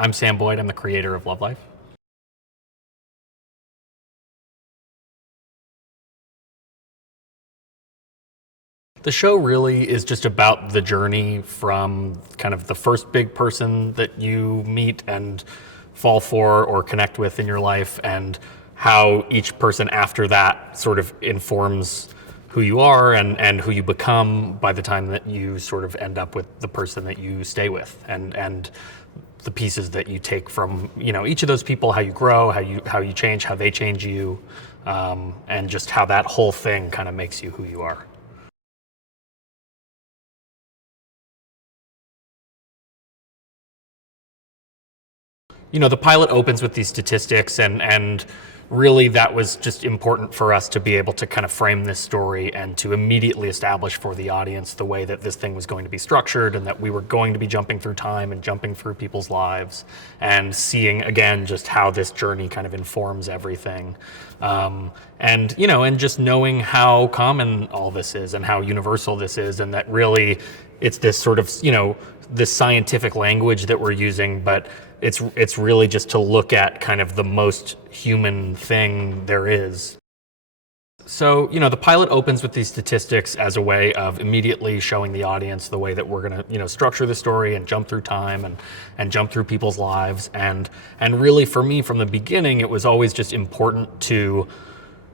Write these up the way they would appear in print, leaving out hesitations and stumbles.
I'm Sam Boyd. I'm the creator of Love Life. The show really is just about the journey from kind of the first big person that you meet and fall for or connect with in your life, and how each person after that sort of informs who you are and who you become by the time that you sort of end up with the person that you stay with, and the pieces that you take from, you know, each of those people, how you grow, how you change, how they change you, and just how that whole thing kind of makes you who you are. You know, the pilot opens with these statistics, and really that was just important for us to be able to kind of frame this story and to immediately establish for the audience the way that this thing was going to be structured, and that we were going to be jumping through time and jumping through people's lives and seeing again just how this journey kind of informs everything. And, you know, and just knowing how common all this is and how universal this is, and that really it's this sort of, you know, this scientific language that we're using, but it's really just to look at kind of the most human thing there is. So, you know, the pilot opens with these statistics as a way of immediately showing the audience the way that we're gonna, you know, structure the story and jump through time and jump through people's lives. And really for me from the beginning, it was always just important to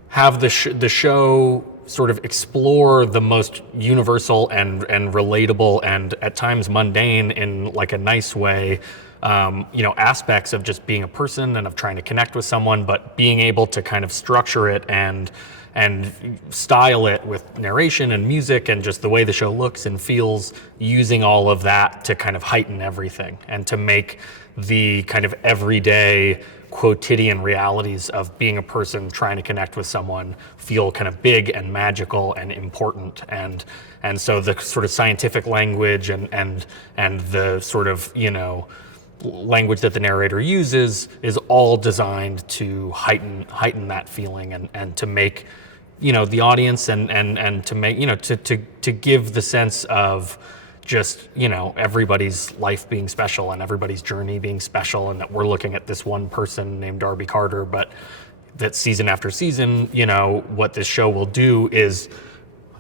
have the show sort of explore the most universal and relatable and at times mundane in like a nice way, you know, aspects of just being a person and of trying to connect with someone, but being able to kind of structure it and style it with narration and music and just the way the show looks and feels, using all of that to kind of heighten everything and to make the kind of everyday quotidian realities of being a person trying to connect with someone feel kind of big and magical and important. And so the sort of scientific language and the sort of, you know, language that the narrator uses is all designed to heighten that feeling and to make, you know, the audience and to make, you know, to give the sense of just, you know, everybody's life being special and everybody's journey being special, and that we're looking at this one person named Darby Carter, but that season after season, you know, what this show will do is,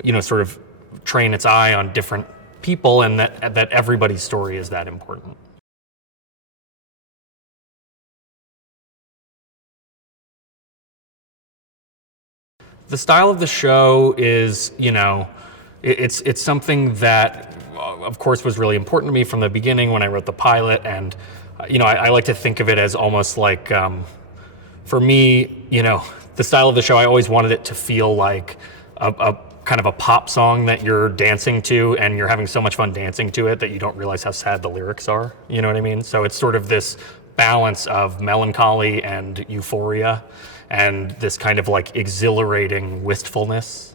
you know, sort of train its eye on different people, and that everybody's story is that important. The style of the show is, you know, it's something that, of course, was really important to me from the beginning when I wrote the pilot. And, you know, I like to think of it as almost like, for me, you know, the style of the show, I always wanted it to feel like a kind of a pop song that you're dancing to, and you're having so much fun dancing to it that you don't realize how sad the lyrics are. You know what I mean? So it's sort of this balance of melancholy and euphoria, and this kind of like exhilarating wistfulness,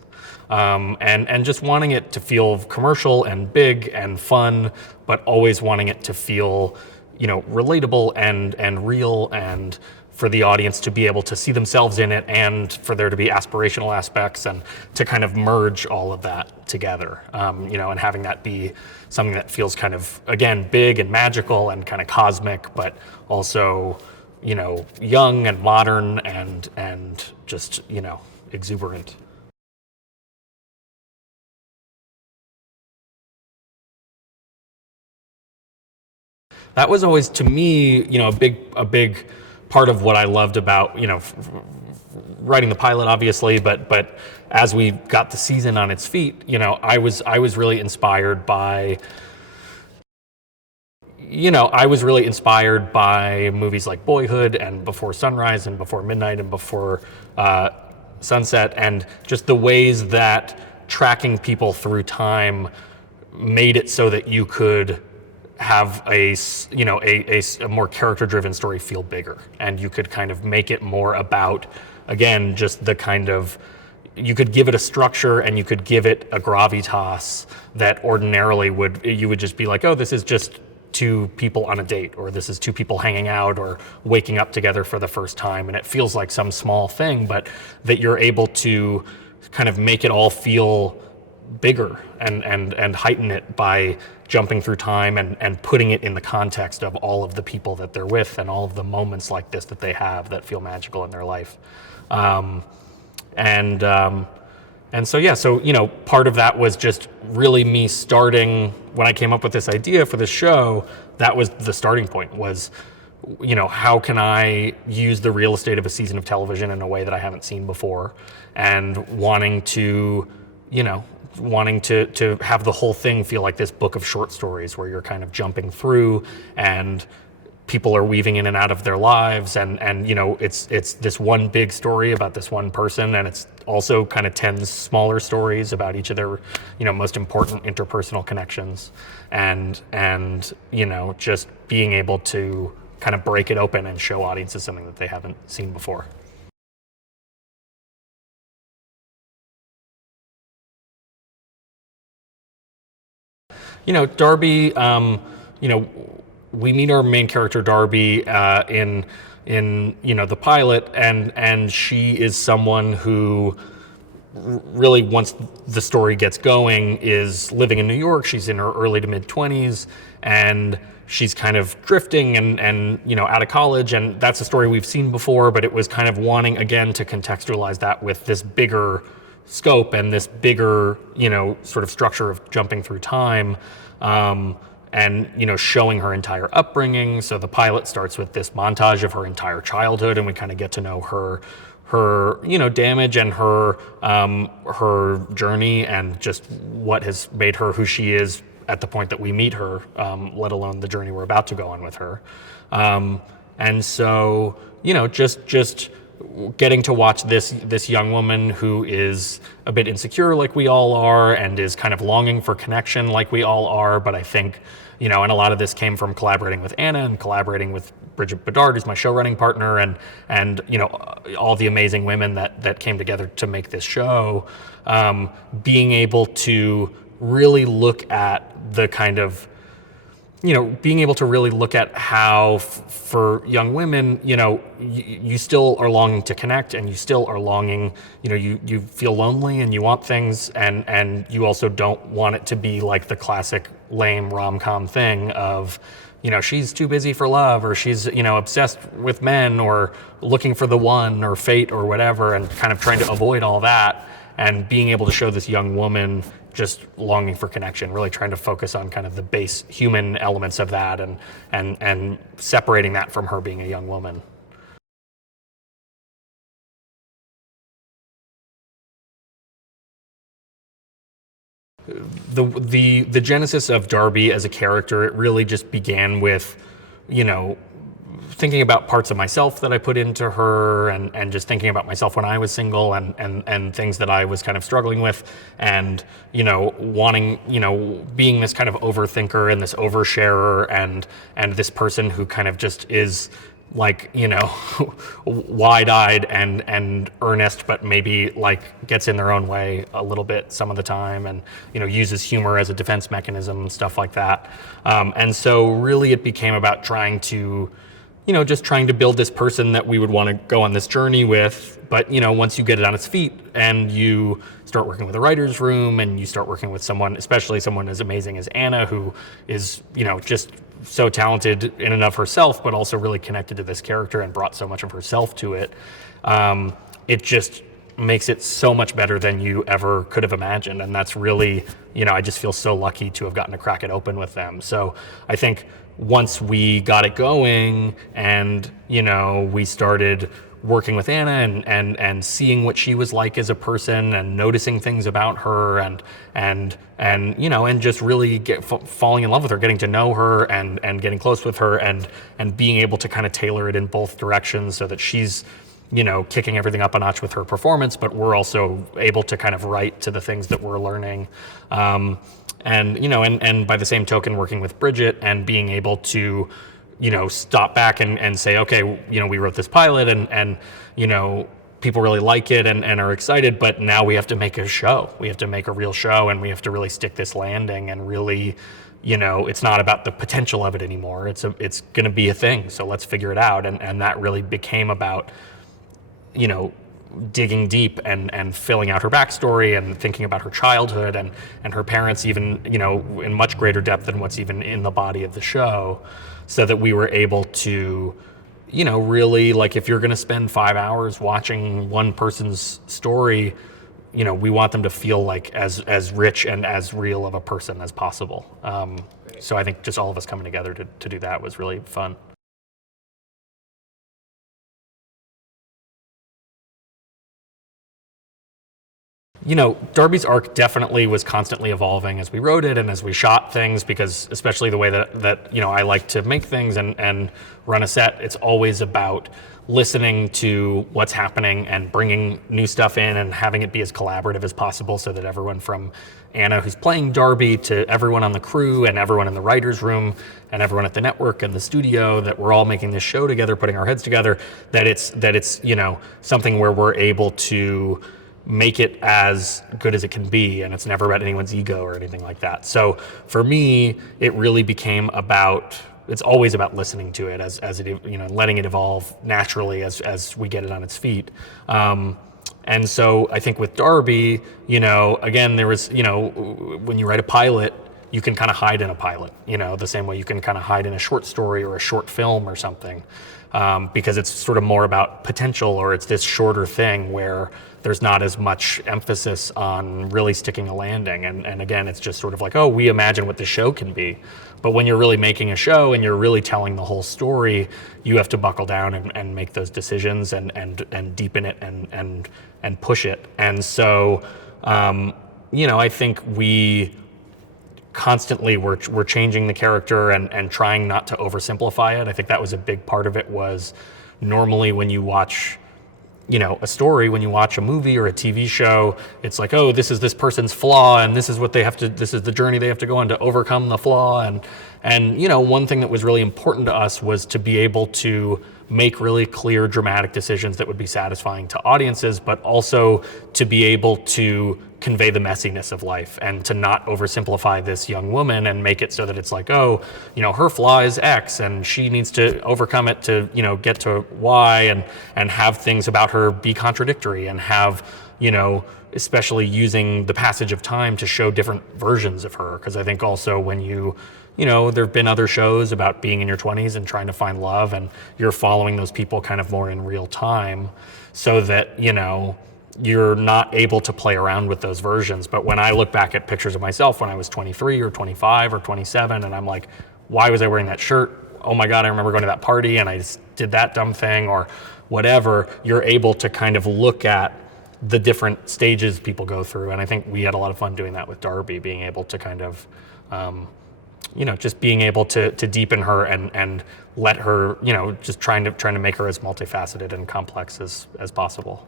and just wanting it to feel commercial and big and fun, but always wanting it to feel, you know, relatable and real, and for the audience to be able to see themselves in it, and for there to be aspirational aspects, and to kind of merge all of that together, you know, and having that be something that feels kind of, again, big and magical and kind of cosmic, but also, you know, young and modern and just, you know, exuberant. That was always, to me, you know, a big part of what I loved about, you know, writing the pilot, obviously, but as we got the season on its feet, you know, I was really inspired by, you know, I was really inspired by movies like Boyhood and Before Sunrise and Before Midnight and Before Sunset, and just the ways that tracking people through time made it so that you could have a more character-driven story feel bigger, and you could kind of make it more about, again, just the kind of, you could give it a structure and you could give it a gravitas that ordinarily you would just be like, oh, this is just two people on a date, or this is two people hanging out or waking up together for the first time, and it feels like some small thing, but that you're able to kind of make it all feel bigger and heighten it by jumping through time and putting it in the context of all of the people that they're with and all of the moments like this that they have that feel magical in their life. And so, yeah, so, you know, part of that was just really me starting, when I came up with this idea for this show, that was the starting point, was, you know, how can I use the real estate of a season of television in a way that I haven't seen before, and wanting to, you know, to have the whole thing feel like this book of short stories where you're kind of jumping through and people are weaving in and out of their lives, and you know, it's this one big story about this one person, and it's also kind of 10 smaller stories about each of their, you know, most important interpersonal connections, and you know, just being able to kind of break it open and show audiences something that they haven't seen before. You know, Darby, you know, we meet our main character Darby in you know, the pilot, and she is someone who really, once the story gets going, is living in New York. She's in her early to mid 20s, and she's kind of drifting and you know, out of college, and that's a story we've seen before, but it was kind of wanting again to contextualize that with this bigger scope and this bigger, you know, sort of structure of jumping through time, and you know, showing her entire upbringing. So the pilot starts with this montage of her entire childhood, and we kind of get to know her you know, damage and her journey, and just what has made her who she is at the point that we meet her, let alone the journey we're about to go on with her. And so, you know, just getting to watch this young woman who is a bit insecure like we all are, and is kind of longing for connection like we all are. But I think, you know, and a lot of this came from collaborating with Anna and collaborating with Bridget Bedard, who's my show running partner, and you know, all the amazing women that came together to make this show. Being able to really look at the kind of, you know, being able to really look at how for young women, you know, you still are longing to connect, and you still are longing, you know, you feel lonely and you want things, and you also don't want it to be like the classic lame rom-com thing of, you know, she's too busy for love, or she's, you know, obsessed with men, or looking for the one, or fate, or whatever, and kind of trying to avoid all that, and being able to show this young woman just longing for connection, really trying to focus on kind of the base human elements of that, and separating that from her being a young woman. The genesis of Darby as a character, it really just began with, you know, thinking about parts of myself that I put into her, and just thinking about myself when I was single, and things that I was kind of struggling with, and, you know, wanting, you know, being this kind of overthinker and this oversharer, and this person who kind of just is like, you know, wide-eyed and earnest, but maybe like gets in their own way a little bit some of the time, and, you know, uses humor as a defense mechanism and stuff like that. And so really it became about trying to, you know, just trying to build this person that we would want to go on this journey with. But, you know, once you get it on its feet and you start working with a writer's room, and you start working with someone, especially someone as amazing as Anna, who is, you know, just so talented in and of herself, but also really connected to this character and brought so much of herself to it, it just makes it so much better than you ever could have imagined. And that's really, you know, I just feel so lucky to have gotten to crack it open with them. So I think once we got it going, and, you know, we started working with Anna, and seeing what she was like as a person, and noticing things about her, and you know, and just really falling in love with her, getting to know her, and getting close with her, and being able to kind of tailor it in both directions, so that she's, you know, kicking everything up a notch with her performance, but we're also able to kind of write to the things that we're learning. And, you know, and by the same token, working with Bridget, and being able to, you know, stop back and say, okay, you know, we wrote this pilot, and you know, people really like it, and are excited, but now we have to make a show. We have to make a real show, and we have to really stick this landing, and really, you know, it's not about the potential of it anymore. It's going to be a thing. So let's figure it out. And that really became about, you know, digging deep and filling out her backstory and thinking about her childhood and her parents even, in much greater depth than what's even in the body of the show, so that we were able to, really, like, if you're going to spend 5 hours watching one person's story, we want them to feel like as rich and as real of a person as possible. So I think just all of us coming together to do that was really fun. Darby's arc definitely was constantly evolving as we wrote it and as we shot things, because especially the way that I like to make things and run a set, it's always about listening to what's happening and bringing new stuff in and having it be as collaborative as possible, so that everyone from Anna, who's playing Darby, to everyone on the crew and everyone in the writer's room and everyone at the network and the studio, that we're all making this show together, putting our heads together, that it's something where we're able to make it as good as it can be, and it's never about anyone's ego or anything like that. So for me, it really became it's always about listening to it as it, letting it evolve naturally as we get it on its feet. And so I think with Darby, again, there was, when you write a pilot, you can kind of hide in a pilot, the same way you can kind of hide in a short story or a short film or something, because it's sort of more about potential, or it's this shorter thing where there's not as much emphasis on really sticking a landing. And again, it's just sort of like, oh, we imagine what the show can be. But when you're really making a show and you're really telling the whole story, you have to buckle down and make those decisions and deepen it and push it. And so, I think we constantly we're changing the character and trying not to oversimplify it. I think that was a big part of it. Was normally when you watch a story, when you watch a movie or a TV show, it's like, oh, this is this person's flaw and this is the journey they have to go on to overcome the flaw. And one thing that was really important to us was to be able to make really clear dramatic decisions that would be satisfying to audiences, but also to be able to convey the messiness of life and to not oversimplify this young woman and make it so that it's like, oh, her flaw is X and she needs to overcome it to, get to Y, and have things about her be contradictory, and have, especially using the passage of time to show different versions of her. Because I think also when there have been other shows about being in your 20s and trying to find love, and you're following those people kind of more in real time, so that, you're not able to play around with those versions. But when I look back at pictures of myself when I was 23 or 25 or 27, and I'm like, why was I wearing that shirt? Oh my God, I remember going to that party and I just did that dumb thing, or whatever. You're able to kind of look at the different stages people go through. And I think we had a lot of fun doing that with Darby, being able to kind of, just being able to deepen her and let her, just trying to make her as multifaceted and complex as possible.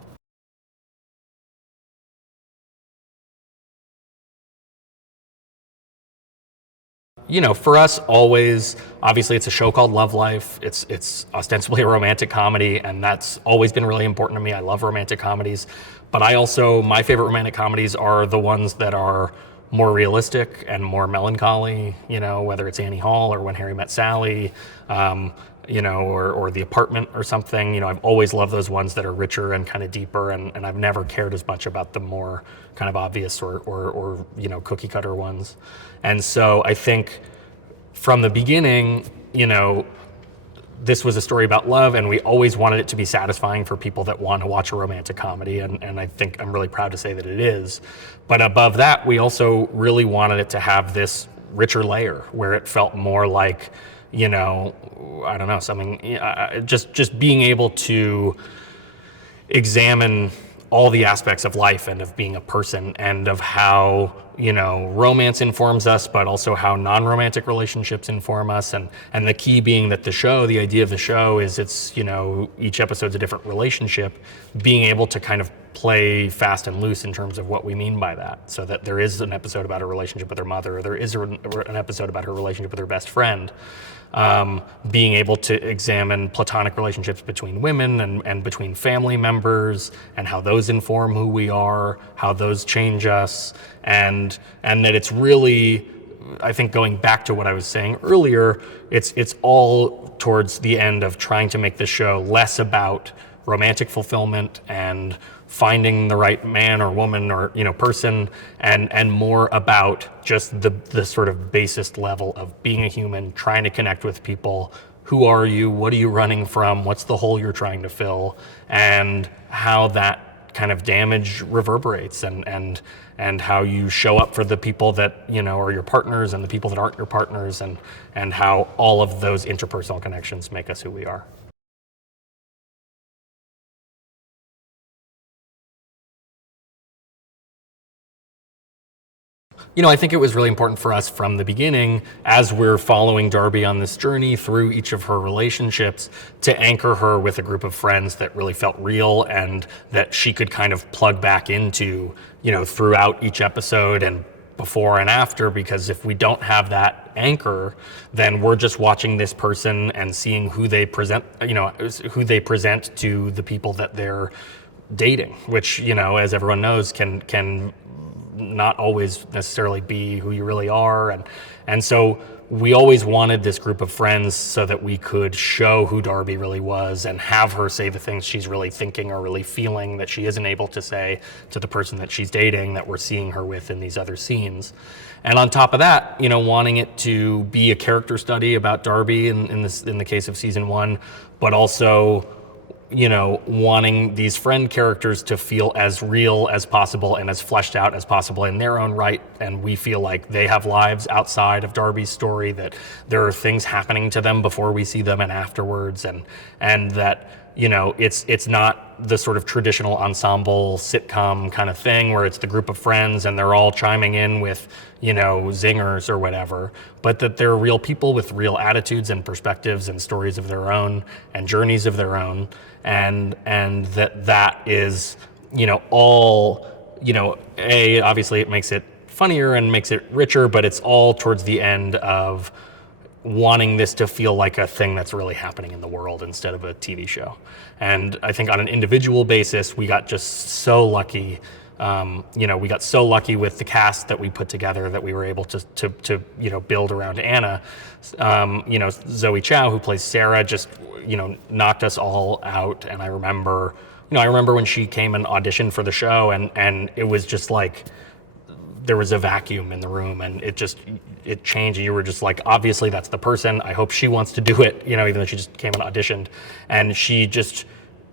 For us, always, obviously, it's a show called Love Life. It's ostensibly a romantic comedy, and that's always been really important to me. I love romantic comedies, but my favorite romantic comedies are the ones that are more realistic and more melancholy, whether it's Annie Hall or When Harry Met Sally, or The Apartment or something. I've always loved those ones that are richer and kind of deeper, and I've never cared as much about the more kind of obvious or cookie cutter ones. And so I think from the beginning, this was a story about love, and we always wanted it to be satisfying for people that want to watch a romantic comedy, and I think I'm really proud to say that it is. But above that, we also really wanted it to have this richer layer where it felt more like, I don't know, something, just being able to examine all the aspects of life and of being a person, and of how, romance informs us, but also how non-romantic relationships inform us. And the key being that the idea of the show is it's, each episode's a different relationship, being able to kind of play fast and loose in terms of what we mean by that. So that there is an episode about her relationship with her mother, or there is an episode about her relationship with her best friend. Being able to examine platonic relationships between women and between family members, and how those inform who we are, how those change us, and that it's really, I think, going back to what I was saying earlier, it's all towards the end of trying to make the show less about romantic fulfillment and finding the right man or woman or, you know, person, and more about just the sort of basest level of being a human, trying to connect with people. Who are you? What are you running from? What's the hole you're trying to fill? And how that kind of damage reverberates, and how you show up for the people that, you know, are your partners and the people that aren't your partners, and how all of those interpersonal connections make us who we are. You know, I think it was really important for us from the beginning, as we're following Darby on this journey through each of her relationships, to anchor her with a group of friends that really felt real and that she could kind of plug back into, you know, throughout each episode and before and after. Because if we don't have that anchor, then we're just watching this person and seeing who they present, you know, who they present to the people that they're dating, which, you know, as everyone knows, can not always necessarily be who you really are. And so we always wanted this group of friends so that we could show who Darby really was and have her say the things she's really thinking or really feeling that she isn't able to say to the person that she's dating, that we're seeing her with in these other scenes. And on top of that, you know, wanting it to be a character study about Darby in the case of season 1, but also, you know, wanting these friend characters to feel as real as possible and as fleshed out as possible in their own right. And we feel like they have lives outside of Darby's story, that there are things happening to them before we see them and afterwards, and that, you know, it's not the sort of traditional ensemble sitcom kind of thing where it's the group of friends and they're all chiming in with, you know, zingers or whatever, but that they're real people with real attitudes and perspectives and stories of their own and journeys of their own. And that is, you know, all, you know, obviously it makes it funnier and makes it richer, but it's all towards the end of wanting this to feel like a thing that's really happening in the world instead of a TV show. And I think on an individual basis, we got just so lucky. You know, we got so lucky with the cast that we put together that we were able to you know, build around Anna. You know, Zoë Chao, who plays Sara, just, you know, knocked us all out. And I remember when she came and auditioned for the show, and it was just like there was a vacuum in the room, and it changed. And you were just like, obviously that's the person. I hope she wants to do it, you know, even though she just came and auditioned. And she just,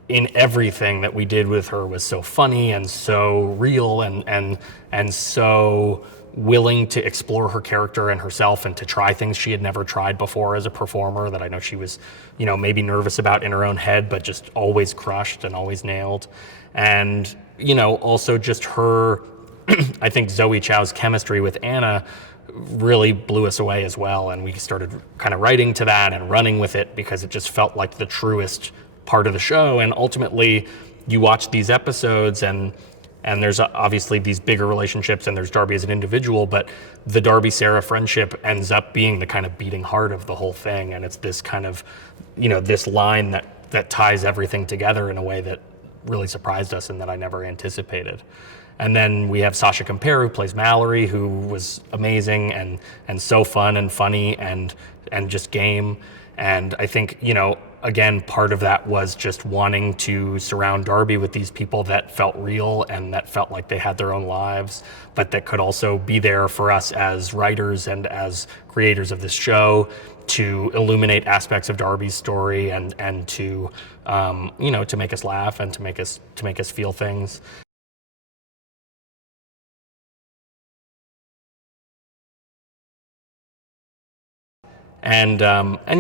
in everything that we did with her, was so funny and so real and so willing to explore her character and herself and to try things she had never tried before as a performer, that I know she was, you know, maybe nervous about in her own head, but just always crushed and always nailed. And, you know, also just her, I think Zoë Chao's chemistry with Anna really blew us away as well. And we started kind of writing to that and running with it because it just felt like the truest part of the show. And ultimately you watch these episodes and there's obviously these bigger relationships and there's Darby as an individual, but the Darby-Sara friendship ends up being the kind of beating heart of the whole thing. And it's this kind of, you know, this line that ties everything together in a way that really surprised us and that I never anticipated. And then we have Sasha Compère, who plays Mallory, who was amazing and so fun and funny and just game. And I think, you know, again, part of that was just wanting to surround Darby with these people that felt real and that felt like they had their own lives, but that could also be there for us as writers and as creators of this show to illuminate aspects of Darby's story and to, you know, to make us laugh and to make us feel things. And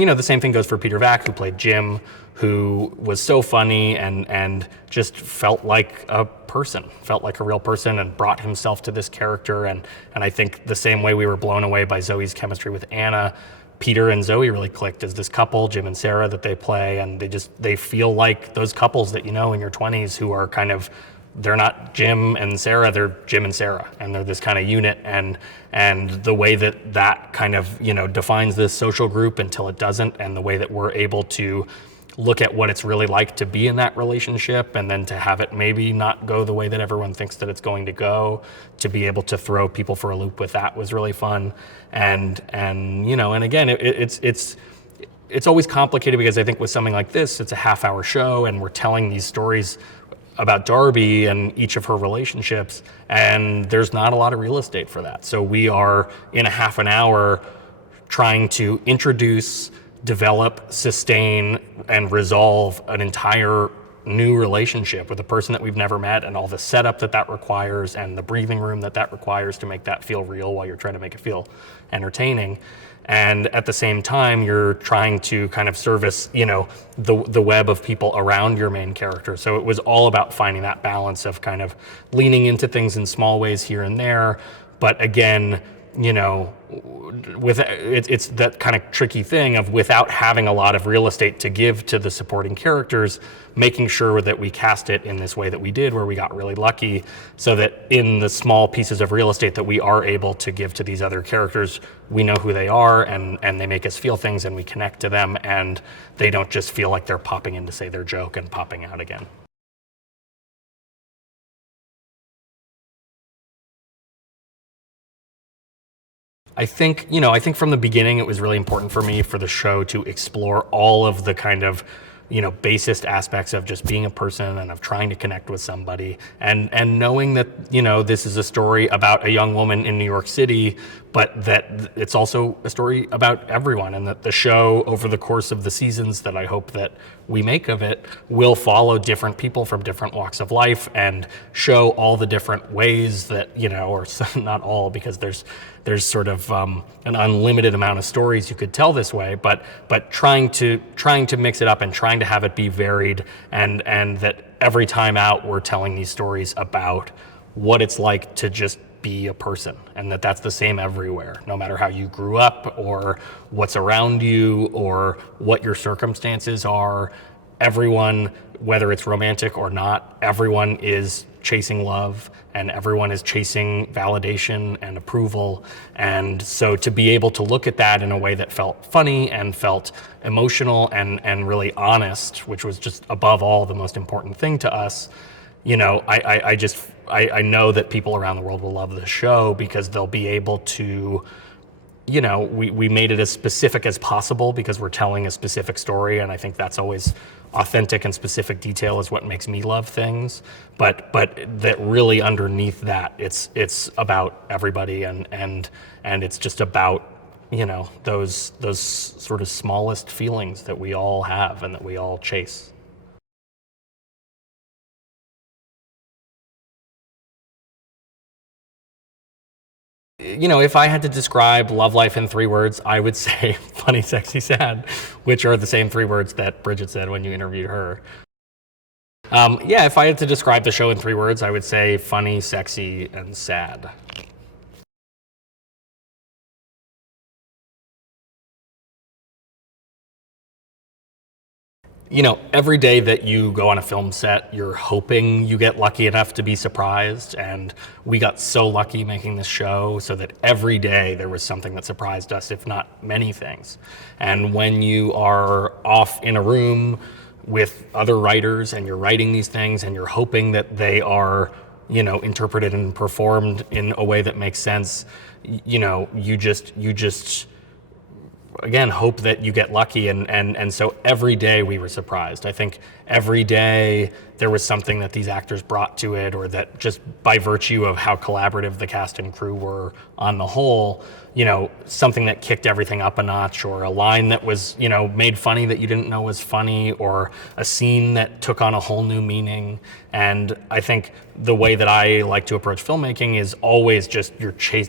you know, the same thing goes for Peter Vack, who played Jim, who was so funny and just felt like a person, felt like a real person, and brought himself to this character. And I think the same way we were blown away by Zoe's chemistry with Anna, Peter and Zoe really clicked as this couple, Jim and Sara, that they play. And they feel like those couples that you know in your 20s who are kind of, they're not Jim and Sara, they're Jim and Sara, and they're this kind of unit. And the way that kind of, you know, defines this social group until it doesn't, and the way that we're able to look at what it's really like to be in that relationship, and then to have it maybe not go the way that everyone thinks that it's going to go, to be able to throw people for a loop with that was really fun. And you know, and again, it's it's always complicated because I think with something like this, it's a half-hour show and we're telling these stories about Darby and each of her relationships, and there's not a lot of real estate for that. So we are, in a half an hour, trying to introduce, develop, sustain, and resolve an entire new relationship with a person that we've never met, and all the setup that requires and the breathing room that requires to make that feel real while you're trying to make it feel entertaining. And at the same time, you're trying to kind of service, you know, the web of people around your main character. So it was all about finding that balance of kind of leaning into things in small ways here and there, but again, you know, it's that kind of tricky thing of, without having a lot of real estate to give to the supporting characters, making sure that we cast it in this way that we did, where we got really lucky, so that in the small pieces of real estate that we are able to give to these other characters, we know who they are, and they make us feel things, and we connect to them, and they don't just feel like they're popping in to say their joke and popping out again. I think, you know, I think from the beginning it was really important for me for the show to explore all of the kind of, you know, basest aspects of just being a person and of trying to connect with somebody, and knowing that, you know, this is a story about a young woman in New York City, but that it's also a story about everyone, and that the show, over the course of the seasons that I hope that we make of it, will follow different people from different walks of life and show all the different ways that, you know, or not all, because there's sort of an unlimited amount of stories you could tell this way, but trying to mix it up and trying to have it be varied, and that every time out we're telling these stories about what it's like to just be a person, and that's the same everywhere, no matter how you grew up or what's around you or what your circumstances are. Everyone, whether it's romantic or not, everyone is chasing love, and everyone is chasing validation and approval. And so to be able to look at that in a way that felt funny and felt emotional and really honest, which was just above all the most important thing to us, you know, I know that people around the world will love the show because they'll be able to, you know, we made it as specific as possible because we're telling a specific story, and I think that's always authentic and specific detail is what makes me love things. But that really underneath that, it's about everybody, and it's just about, you know, those sort of smallest feelings that we all have and that we all chase. You know, if I had to describe love life in 3 words, I would say funny, sexy, sad, which are the same 3 words that Bridget said when you interviewed her. Yeah, if I had to describe the show in 3 words, I would say funny, sexy, and sad. You know, every day that you go on a film set, you're hoping you get lucky enough to be surprised. And we got so lucky making this show, so that every day there was something that surprised us, if not many things. And when you are off in a room with other writers and you're writing these things and you're hoping that they are, you know, interpreted and performed in a way that makes sense, you know, you just again, hope that you get lucky, and so every day we were surprised. I think every day there was something that these actors brought to it, or that just by virtue of how collaborative the cast and crew were on the whole, you know, something that kicked everything up a notch, or a line that was, you know, made funny that you didn't know was funny, or a scene that took on a whole new meaning. And I think the way that I like to approach filmmaking is always just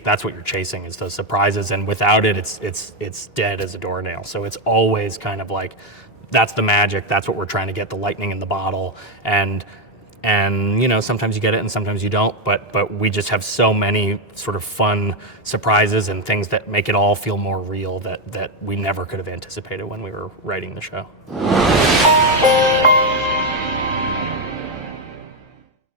that's what you're chasing, is those surprises, and without it, it's dead as a doornail. So it's always kind of like, that's the magic, that's what we're trying to get, the lightning in the bottle. And you know, sometimes you get it and sometimes you don't, but we just have so many sort of fun surprises and things that make it all feel more real that we never could have anticipated when we were writing the show.